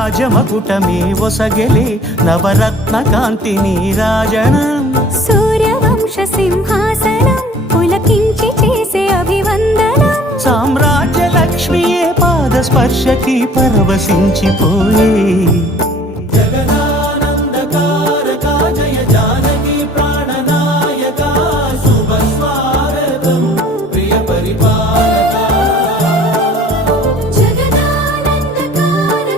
రాజమకుటమే ఒసగెలే నవరత్న కాంతి నీరాజనం సూర్యవంశ సింహాసనం పులకించి చేసే అభివందనం సామ్రాజ్య లక్ష్మియే పాద స్పర్శకి పరవశించిపోయే